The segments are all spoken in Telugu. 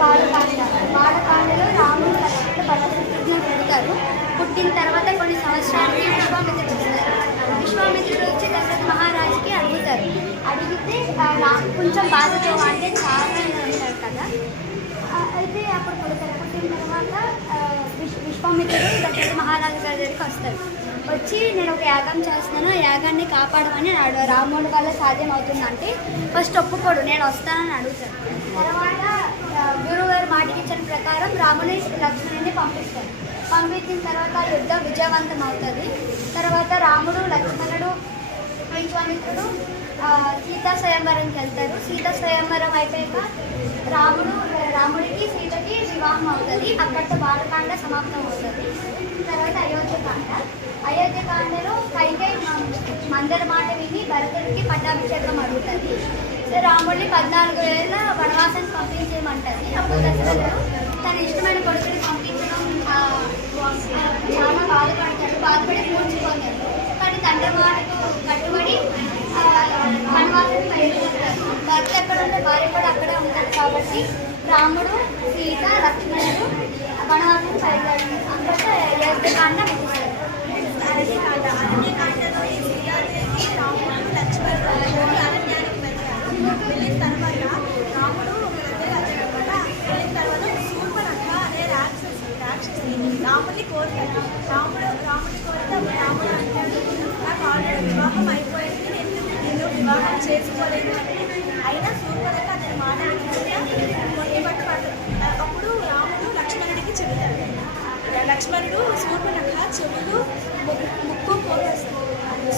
బాలకాండ బాలకాండలో రాముడు లక్ష్మణుడు పట్ట పెడతారు. పుట్టిన తర్వాత కొన్ని సంవత్సరాలకి విశ్వామిత్రుడు వస్తారు. విశ్వామిత్రుడు వచ్చి దశరథ మహారాజుకి అడుగుతారు. అడిగితే కొంచెం బాధతో అంటే చాలా ఉంటారు కదా. అయితే అప్పుడు పుడతారు పుట్టిన తర్వాత విశ్వ విశ్వామిత్రుడు దశరథ మహారాజు గారి దగ్గరికి వస్తారు. వచ్చి నేను ఒక యాగం చేస్తున్నాను ఆ యాగాన్ని కాపాడమని రాముడి వల్ల సాధ్యం అవుతుందంటే ఫస్ట్ ఒప్పుకోడు నేను వస్తానని అడుగుతాను తర్వాత గురువుగారు మాటికిచ్చిన ప్రకారం రాముని లక్ష్మణుని పంపిస్తారు. పంపించిన తర్వాత యుద్ధం విజయవంతం అవుతుంది తర్వాత రాముడు లక్ష్మణుడు విశ్వామిత్రుడు సీతా స్వయంవరంకి వెళ్తారు. సీతా స్వయంవరం అయిపోయాక రాముడు రాముడికి సీతకి వివాహం అవుతుంది. అక్కడితో బాలకాండ సమాప్తం అవుతుంది తర్వాత అయోధ్యకాండ అందరి మాట విని భరతుడికి పట్టాభిషేకం అడుగుతుంది. సో రాముడిని పద్నాలుగు వేల వనవాసం పంపించేయమంటుంది అప్పుడు దశరథుడు తన ఇష్టమైన కొడుకుని పంపించడం చాలా బాధపడతాడు బాధపడి మూర్చిపోతాడు. కానీ తండ్రి మాటకు కట్టుబడి వనవాసం వనవాసానికి బయలుదేరుతాడు. భర్త ఎక్కడ ఉంటే భార్య కూడా అక్కడే ఉంటాడు కాబట్టి రాముడు సీత లక్ష్మణుడు వనవాసం బయలుదేరుతాడు అందులో కాండ కోరుతాడు రాముడు రాముడిని కోరితే రాముడు అంటాడు నాకు ఆల్రెడీ వివాహం అయిపోయింది నేను నేను వివాహం చేసుకోలేదు అని అయినా శూర్పణఖ అతని మాట వినకుండా కొన్ని పట్టు పట్టు అప్పుడు రాముడు లక్ష్మణుడికి చెబుతాడు లక్ష్మణుడు శూర్పణఖ చెవులు ము- ముక్కు కోసేస్తాడు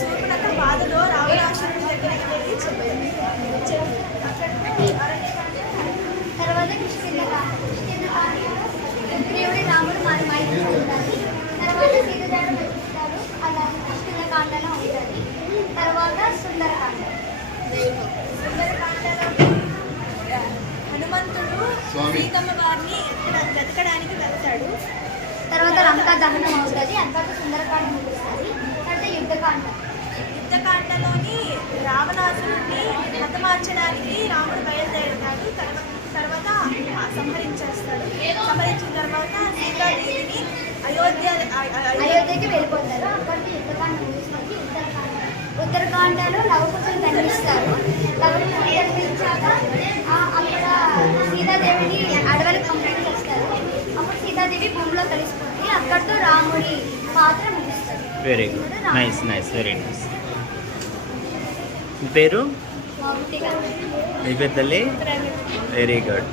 శూర్పణఖ హనుమంతుడు సీతమ్మ వారిని ఎక్కడ వెతకడానికి వెళ్తాడు. తర్వాత లంకా దహనం అవుతుంది. అంతవాత సుందరకాండ ముగుస్తుంది తర్వాత యుద్ధకాండ. యుద్ధకాండలోని రావణాసురుడిని హతమార్చడానికి రాముడు బయలుదేరుతాడు. తర్వా- తర్వాత సంహరించేస్తాడు. సంహరించిన తర్వాత సీతాదేవిని ఉత్తరకాండ ఉత్తరకాండలో లవకుశులు కనిపిస్తారు కనిపించాక ఆ, అక్కడ సీతాదేవిని అడవులకు పంపిణీ చేస్తారు అప్పుడు సీతాదేవి భూమిలో కలిసిపోతుంది అక్కడితో రాముడి పాత్ర ముగిస్తారు very good nice nice very nice పేరు? మీ పేరు తల్లి? Very good